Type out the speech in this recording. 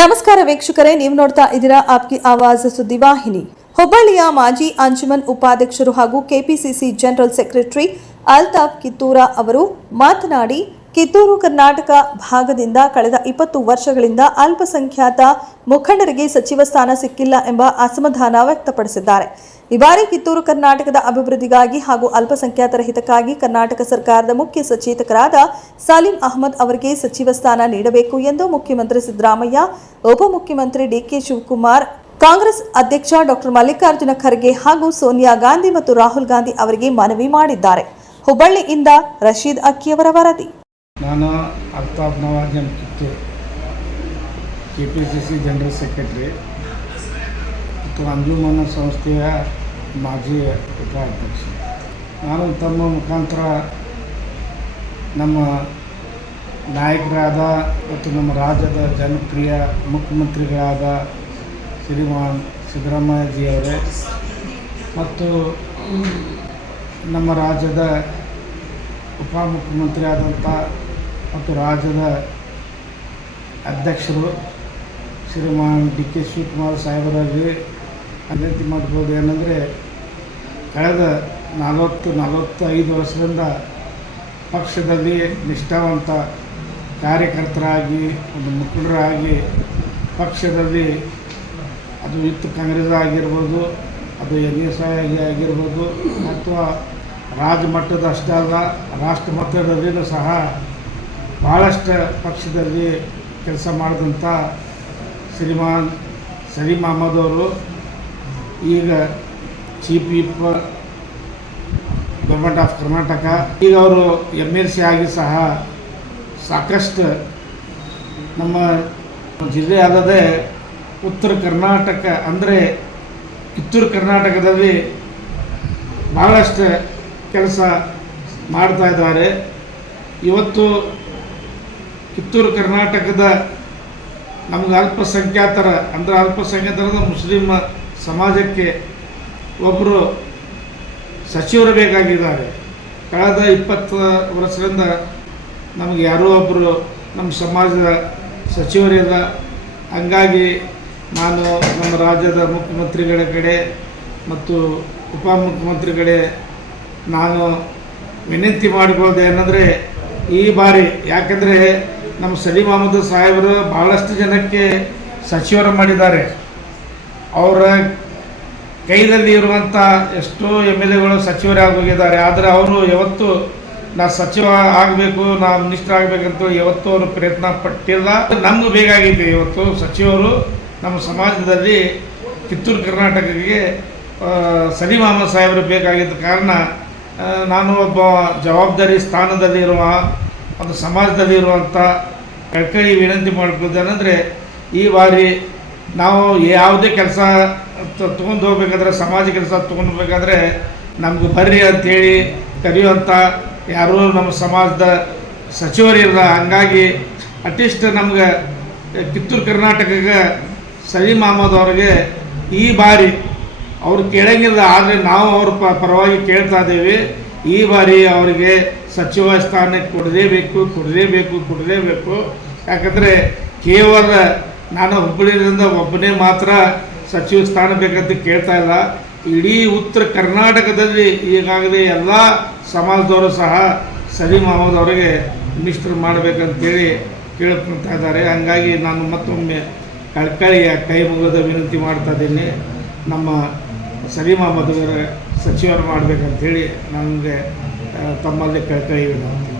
ನಮಸ್ಕಾರ ವೀಕ್ಷಕರೇ, ನೀವು ನೋಡ್ತಾ ಇದ್ದೀರಾ ಆಪ್ಕಿ ಆವಾಜ್ ಸುದ್ದಿವಾಹಿನಿ ಹುಬ್ಬಳ್ಳಿಯ ಮಾಜಿ ಅಂಜುಮನ್ ಉಪಾಧ್ಯಕ್ಷರು ಹಾಗೂ KPCC general secretary Altaf Kittur ಅವರು ಮಾತನಾಡಿ, ಕಿತ್ತೂರು ಕರ್ನಾಟಕ ಭಾಗದಿಂದ ಕಳೆದ ಇಪ್ಪತ್ತು ವರ್ಷಗಳಿಂದ ಅಲ್ಪಸಂಖ್ಯಾತ ಮುಖಂಡರಿಗೆ ಸಚಿವ ಸ್ಥಾನ ಸಿಕ್ಕಿಲ್ಲ ಎಂಬ ಅಸಮಾಧಾನ ವ್ಯಕ್ತಪಡಿಸಿದ್ದಾರೆ. ಈ ಬಾರಿ ಕಿತ್ತೂರು ಕರ್ನಾಟಕದ ಅಭಿವೃದ್ಧಿಗಾಗಿ ಹಾಗೂ ಅಲ್ಪಸಂಖ್ಯಾತರ ಹಿತಕ್ಕಾಗಿ ಕರ್ನಾಟಕ ಸರ್ಕಾರದ ಮುಖ್ಯ ಸಚೇತಕರಾದ ಸಾಲಿಂ ಅಹಮದ್ ಅವರಿಗೆ ಸಚಿವ ಸ್ಥಾನ ನೀಡಬೇಕು ಎಂದು ಮುಖ್ಯಮಂತ್ರಿ ಸಿದ್ದರಾಮಯ್ಯ, ಉಪಮುಖ್ಯಮಂತ್ರಿ ಡಿಕೆ ಶಿವಕುಮಾರ್, ಕಾಂಗ್ರೆಸ್ ಅಧ್ಯಕ್ಷ ಡಾಕ್ಟರ್ ಮಲ್ಲಿಕಾರ್ಜುನ ಖರ್ಗೆ ಹಾಗೂ ಸೋನಿಯಾ ಗಾಂಧಿ ಮತ್ತು ರಾಹುಲ್ ಗಾಂಧಿ ಅವರಿಗೆ ಮನವಿ ಮಾಡಿದ್ದಾರೆ. ಹುಬ್ಬಳ್ಳಿಯಿಂದ ರಶೀದ್ ಅಕ್ಕಿಯವರ ವರದಿ. ನಾನು Altaf Nawajan Kittur K P C C general secretary ಮತ್ತು ಅಂಜುಮನ ಸಂಸ್ಥೆಯ ಮಾಜಿ ಉಪಾಧ್ಯಕ್ಷ. ನಾನು ತಮ್ಮ ಮುಖಾಂತರ ನಮ್ಮ ನಾಯಕರಾದ ಮತ್ತು ನಮ್ಮ ರಾಜ್ಯದ ಜನಪ್ರಿಯ ಮುಖ್ಯಮಂತ್ರಿಗಳಾದ ಶ್ರೀಮಾನ್ ಸಿದ್ದರಾಮಯ್ಯಜಿಯವರೇ ಮತ್ತು ನಮ್ಮ ರಾಜ್ಯದ ಉಪಮುಖ್ಯಮಂತ್ರಿ ಆದಂಥ ಮತ್ತು ರಾಜ್ಯದ ಅಧ್ಯಕ್ಷರು ಶ್ರೀಮಾನ್ ಡಿ ಕೆ ಶಿವಕುಮಾರ್ ಸಾಹೇಬರಲ್ಲಿ ವಿನಂತಿ ಮಾಡ್ಬೋದು ಏನಂದರೆ ಕಳೆದ ನಲವತ್ತು, ನಲವತ್ತೈದು ವರ್ಷದಿಂದ ಪಕ್ಷದಲ್ಲಿ ನಿಷ್ಠಾವಂತ ಕಾರ್ಯಕರ್ತರಾಗಿ, ಒಂದು ಮುಖಂಡರಾಗಿ ಪಕ್ಷದಲ್ಲಿ ಅದು ಇತ್ತು ಕಾಂಗ್ರೆಸ್ ಆಗಿರ್ಬೋದು, ಅದು ಎನ್ ಎಸ್ ಐ ಆಗಿ ಆಗಿರ್ಬೋದು, ಅಥವಾ ರಾಜಮಟ್ಟದ ಅಷ್ಟೇ ಅಲ್ಲ ರಾಷ್ಟ್ರ ಮಟ್ಟದಲ್ಲಿಯೂ ಸಹ ಭಾಳಷ್ಟು ಪಕ್ಷದಲ್ಲಿ ಕೆಲಸ ಮಾಡಿದಂಥ ಶ್ರೀಮಾನ್ ಸಲೀಂ ಅಹಮದ್ ಈಗ chief whip government of Karnataka ಈಗ ಅವರು ಎಂ ಎಲ್ ಸಿ ಆಗಿ ಸಹ ಸಾಕಷ್ಟು ನಮ್ಮ ಜಿಲ್ಲೆ ಅಲ್ಲದೆ ಉತ್ತರ ಕರ್ನಾಟಕ ಅಂದರೆ ಕಿತ್ತೂರು ಕರ್ನಾಟಕದಲ್ಲಿ ಭಾಳಷ್ಟು ಕೆಲಸ ಮಾಡ್ತಾ ಇದ್ದಾರೆ. ಇವತ್ತು ಕಿತ್ತೂರು ಕರ್ನಾಟಕದ ನಮ್ಗೆ ಅಲ್ಪಸಂಖ್ಯಾತರ ಅಂದರೆ ಅಲ್ಪಸಂಖ್ಯಾತರ ಮುಸ್ಲಿಂ ಸಮಾಜಕ್ಕೆ ಒಬ್ಬರು ಸಚಿವರು ಬೇಕಾಗಿದ್ದಾರೆ. ಕಳೆದ ಇಪ್ಪತ್ತು ವರ್ಷದಿಂದ ನಮಗೆ ಯಾರೋ ಒಬ್ಬರು ನಮ್ಮ ಸಮಾಜದ ಸಚಿವರಿಲ್ಲ ಹಂಗಾಗಿ ನಾನು ನಮ್ಮ ರಾಜ್ಯದ ಮುಖ್ಯಮಂತ್ರಿಗಳ ಕಡೆ ಮತ್ತು ಉಪಮುಖ್ಯಮಂತ್ರಿ ಕಡೆ ನಾನು ವಿನಂತಿ ಮಾಡಿಕೊಳ್ಳೋದು ಏನಂದರೆ ಈ ಬಾರಿ ಯಾಕಂದರೆ ನಮ್ಮ ಸಲೀಂ ಅಹಮದ್ ಸಾಹೇಬರು ಭಾಳಷ್ಟು ಜನಕ್ಕೆ ಸಚಿವರು ಮಾಡಿದ್ದಾರೆ. ಅವರ ಕೈದಲ್ಲಿ ಇರುವಂಥ ಎಷ್ಟೋ ಎಂ ಎಲ್ ಎಗಳು ಸಚಿವರಾಗಿ ಹೋಗಿದ್ದಾರೆ ಆದರೆ ಅವರು ಯಾವತ್ತೂ ನಾ ಸಚಿವ ಆಗಬೇಕು, ನಾ ಮಿನಿಸ್ಟರ್ ಆಗಬೇಕಂತ ಯಾವತ್ತೂ ಅವರು ಪ್ರಯತ್ನ ಪಟ್ಟಿಲ್ಲ. ನಮಗೂ ಬೇಕಾಗಿದೆ ಇವತ್ತು ಸಚಿವರು ನಮ್ಮ ಸಮಾಜದಲ್ಲಿ ಕಿತ್ತೂರು ಕರ್ನಾಟಕಕ್ಕೆ ಸಲೀಂ ಅಹಮದ್ ಸಾಹೇಬರು ಬೇಕಾಗಿದ್ದ ಕಾರಣ ನಾನು ಒಬ್ಬ ಜವಾಬ್ದಾರಿ ಸ್ಥಾನದಲ್ಲಿರುವ ಒಂದು ಸಮಾಜದಲ್ಲಿ ಇರುವಂಥ ಕಳ್ಕಳಿ ವಿನಂತಿ ಮಾಡ್ಕೊಳ್ತೇನೆಂದರೆ ಈ ಬಾರಿ ನಾವು ಯಾವುದೇ ಕೆಲಸ ತೊಗೊಂಡು ಹೋಗ್ಬೇಕಾದ್ರೆ ಸಮಾಜ ಕೆಲಸ ತೊಗೊಂಡು ಹೋಗ್ಬೇಕಾದ್ರೆ ನಮ್ಗೆ ಬರ್ರಿ ಅಂಥೇಳಿ ಕರೆಯುವಂಥ ಯಾರೂ ನಮ್ಮ ಸಮಾಜದ ಸಚಿವರಿಲ್ಲ. ಹಂಗಾಗಿ ಅಟ್ಲೀಸ್ಟ್ ನಮ್ಗೆ ಕಿತ್ತೂರು ಕರ್ನಾಟಕಕ್ಕೆ ಸಲೀಂ ಅಹಮದ್ ಅವ್ರಿಗೆ ಈ ಬಾರಿ ಅವ್ರು ಕೇಳಂಗಿಲ್ಲ, ಆದರೆ ನಾವು ಅವ್ರ ಪರವಾಗಿ ಕೇಳ್ತಾ ಇದ್ದೀವಿ. ಈ ಬಾರಿ ಅವರಿಗೆ ಸಚಿವ ಸ್ಥಾನ ಕೊಡಲೇಬೇಕು ಕೊಡಲೇಬೇಕು ಕೊಡಲೇಬೇಕು. ಯಾಕಂದರೆ ಕೇವಲ ನಾನು ಹುಬ್ಬಳ್ಳಿಯಿಂದ ಒಬ್ಬನೇ ಮಾತ್ರ ಸಚಿವ ಸ್ಥಾನ ಬೇಕಂತ ಕೇಳ್ತಾ ಇಲ್ಲ. ಇಡೀ ಉತ್ತರ ಕರ್ನಾಟಕದಲ್ಲಿ ಈಗಾಗಲೇ ಎಲ್ಲ ಸಮಾಜದವರು ಸಹ ಸಲೀಂ ಅಹಮದ್ ಅವರಿಗೆ ಮಿನಿಸ್ಟರ್ ಮಾಡಬೇಕಂತೇಳಿ ಕೇಳ್ಕೊಳ್ತಾ ಇದ್ದಾರೆ. ಹಂಗಾಗಿ ನಾನು ಮತ್ತೊಮ್ಮೆ ಕಳ್ಕಳಿಯ ಕೈ ಮುಗಿದ ವಿನಂತಿ ಮಾಡ್ತಾ ಇದ್ದೀನಿ. ನಮ್ಮ ಸಲೀಂ ಅಹಮದ್ ಅವರ ಸಚಿವರು ಮಾಡಬೇಕಂತೇಳಿ ನನಗೆ ತಮ್ಮಲ್ಲಿ ಕಳ್ಕಳಿ ವಿನಂತಿ.